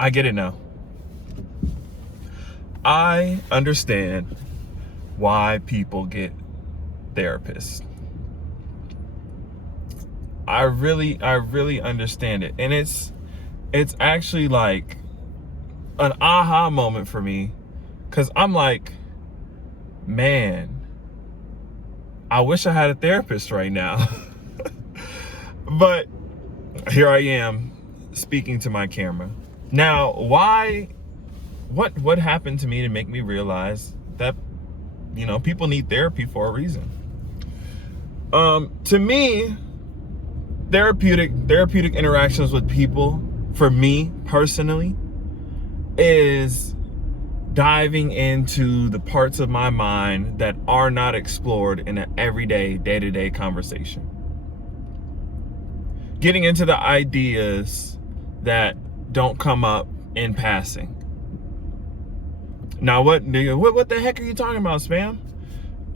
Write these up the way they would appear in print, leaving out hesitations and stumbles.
I get it now. I understand why people get therapists. I really understand it. And it's actually like an aha moment for me, because I'm like, man, I wish I had a therapist right now. But here I am speaking to my camera. Now, what happened to me to make me realize that, people need therapy for a reason? To me, therapeutic interactions with people, for me personally, is diving into the parts of my mind that are not explored in an everyday, day-to-day conversation. Getting into the ideas that don't come up in passing. Now, what the heck are you talking about, Spam?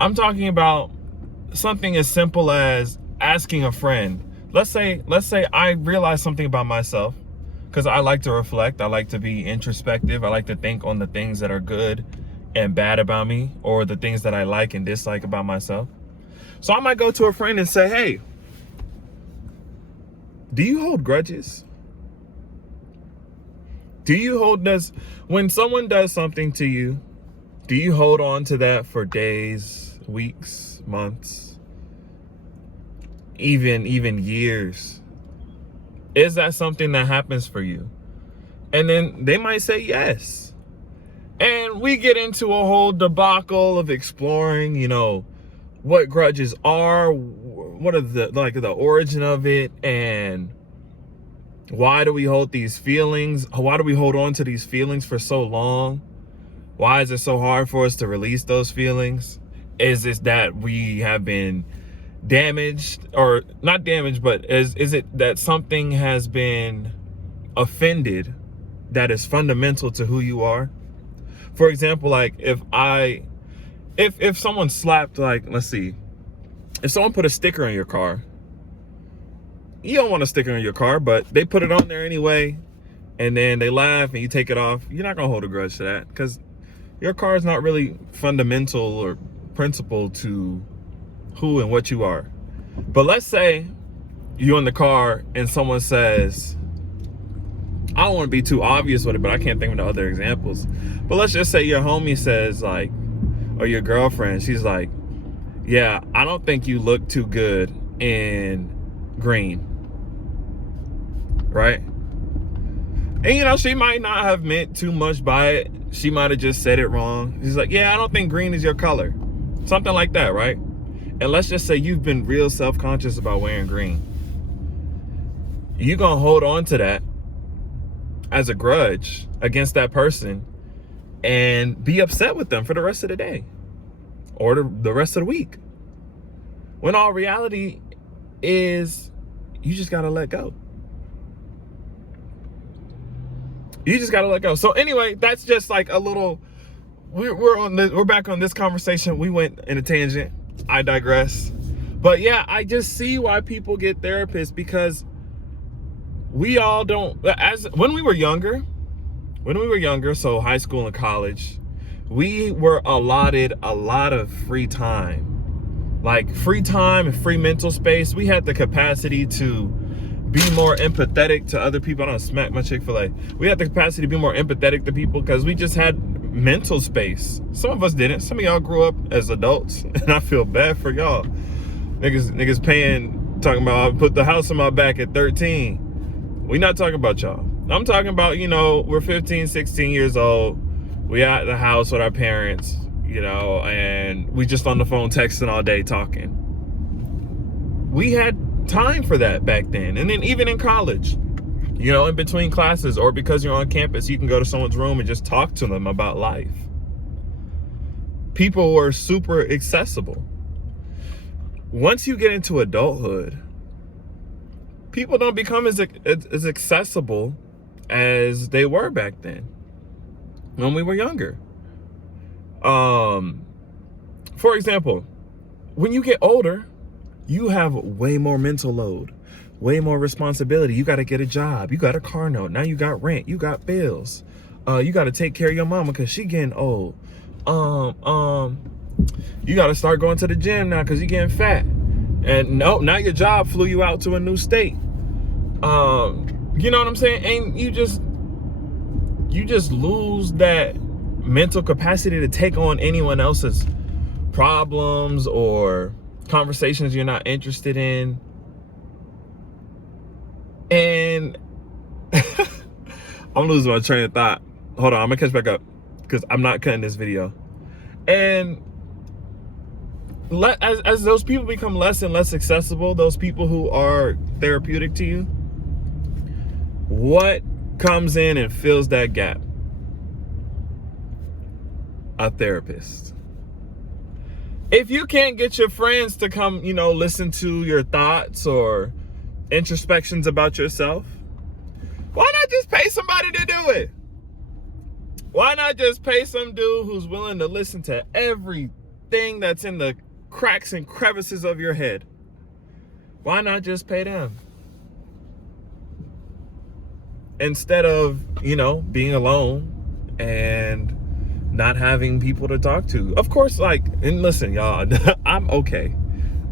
I'm talking about something as simple as asking a friend. Let's say I realize something about myself, because I like to reflect. I like to be introspective. I like to think on the things that are good and bad about me, or the things that I like and dislike about myself. So I might go to a friend and say, hey, do you hold grudges? When someone does something to you, do you hold on to that for days, weeks, months, even years? Is that something that happens for you? And then they might say yes. And we get into a whole debacle of exploring, what grudges are, what are the origin of it, and why do we hold these feelings? Why do we hold on to these feelings for so long? Why is it so hard for us to release those feelings? Is it that we have been damaged, or not damaged, but is it that something has been offended that is fundamental to who you are? For example, like if someone slapped, like, let's see, if someone put a sticker on your car, you don't want a sticker on your car, but they put it on there anyway, and then they laugh and you take it off, you're not gonna hold a grudge to that, because your car is not really fundamental or principal to who and what you are. But let's say you're in the car and someone says, I don't want to be too obvious with it, but I can't think of the other examples. But let's just say your homie says, like, or your girlfriend, she's like, yeah, I don't think you look too good in green. Right? And she might not have meant too much by it. She might have just said it wrong. She's like, yeah, I don't think green is your color. Something like that, right? And let's just say you've been real self-conscious about wearing green. You're going to hold on to that as a grudge against that person and be upset with them for the rest of the day or the rest of the week. When all reality is, you just got to let go. You just got to let go. So anyway, that's just like a little, we're back on this conversation. We went in a tangent. I digress. But yeah, I just see why people get therapists, because we all don't, when we were younger, so high school and college, we were allotted a lot of free time, like free time and free mental space. We had the capacity to be more empathetic to other people. I don't smack my Chick-fil-A. We had the capacity to be more empathetic to people because we just had mental space. Some of us didn't. Some of y'all grew up as adults, and I feel bad for y'all. Niggas paying, talking about I put the house on my back at 13. We not talking about y'all. I'm talking about, we're 15, 16 years old. We at the house with our parents, and we just on the phone texting all day talking. We had time for that back then. And then even in college, in between classes, or because you're on campus, you can go to someone's room and just talk to them about life. People were super accessible. Once you get into adulthood, people don't become as accessible as they were back then when we were younger. For example, when you get older, you have way more mental load, way more responsibility. You got to get a job. You got a car note. Now you got rent. You got bills. You got to take care of your mama because she getting old. You got to start going to the gym now because you're getting fat. And no, now your job flew you out to a new state. You know what I'm saying? And you just lose that mental capacity to take on anyone else's problems or conversations you're not interested in. And I'm losing my train of thought. Hold on, I'm gonna catch back up because I'm not cutting this video. And as those people become less and less accessible, those people who are therapeutic to you, what comes in and fills that gap? A therapist. If you can't get your friends to come, listen to your thoughts or introspections about yourself, why not just pay somebody to do it? Why not just pay some dude who's willing to listen to everything that's in the cracks and crevices of your head? Why not just pay them? Instead of, being alone and not having people to talk to. Of course, and listen, y'all, I'm okay.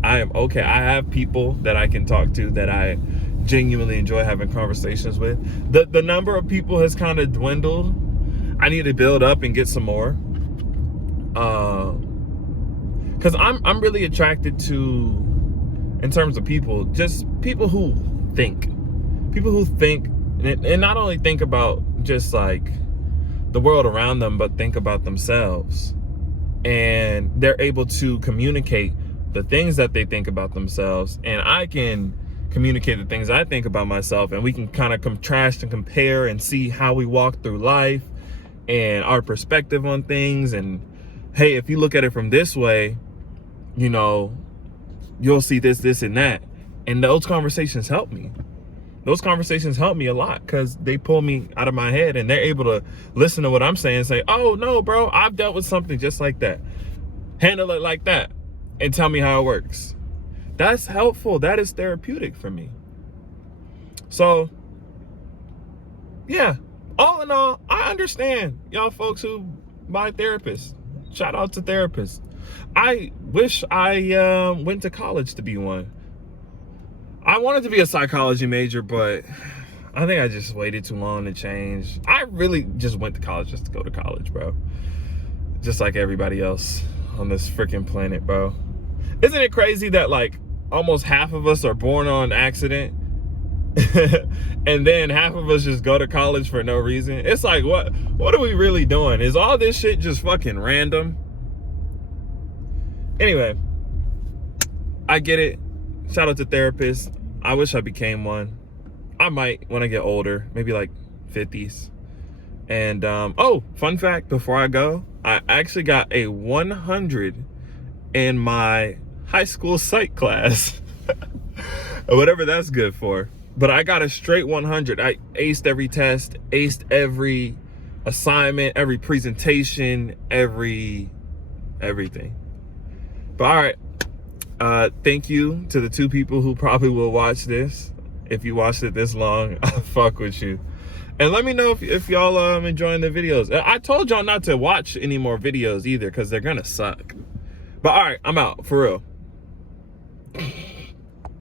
I am okay. I have people that I can talk to that I genuinely enjoy having conversations with. The number of people has kind of dwindled. I need to build up and get some more. Because I'm really attracted to, in terms of people, just people who think. People who think, and not only think about just the world around them, but think about themselves. And they're able to communicate the things that they think about themselves, and I can communicate the things I think about myself, and we can kind of contrast and compare and see how we walk through life and our perspective on things. And hey, if you look at it from this way, you'll see this and that. And those conversations help me. Those conversations help me a lot because they pull me out of my head, and they're able to listen to what I'm saying and say, oh no, bro, I've dealt with something just like that. Handle it like that and tell me how it works. That's helpful. That is therapeutic for me. So yeah, all in all, I understand y'all folks who buy therapists. Shout out to therapists. I wish I went to college to be one. I wanted to be a psychology major, but I think I just waited too long to change. I really just went to college just to go to college, bro. Just like everybody else on this freaking planet, bro. Isn't it crazy that almost half of us are born on accident and then half of us just go to college for no reason? It's what are we really doing? Is all this shit just fucking random? Anyway, I get it. Shout out to therapists. I wish I became one. I might when I get older, maybe 50s. And fun fact before I go, I actually got a 100 in my high school psych class. Whatever that's good for. But I got a straight 100. I aced every test, aced every assignment, every presentation, everything. But all right. Thank you to the 2 people who probably will watch this. If you watched it this long, I fuck with you. And let me know if y'all enjoying the videos. I told y'all not to watch any more videos either because they're gonna suck. But all right, I'm out for real.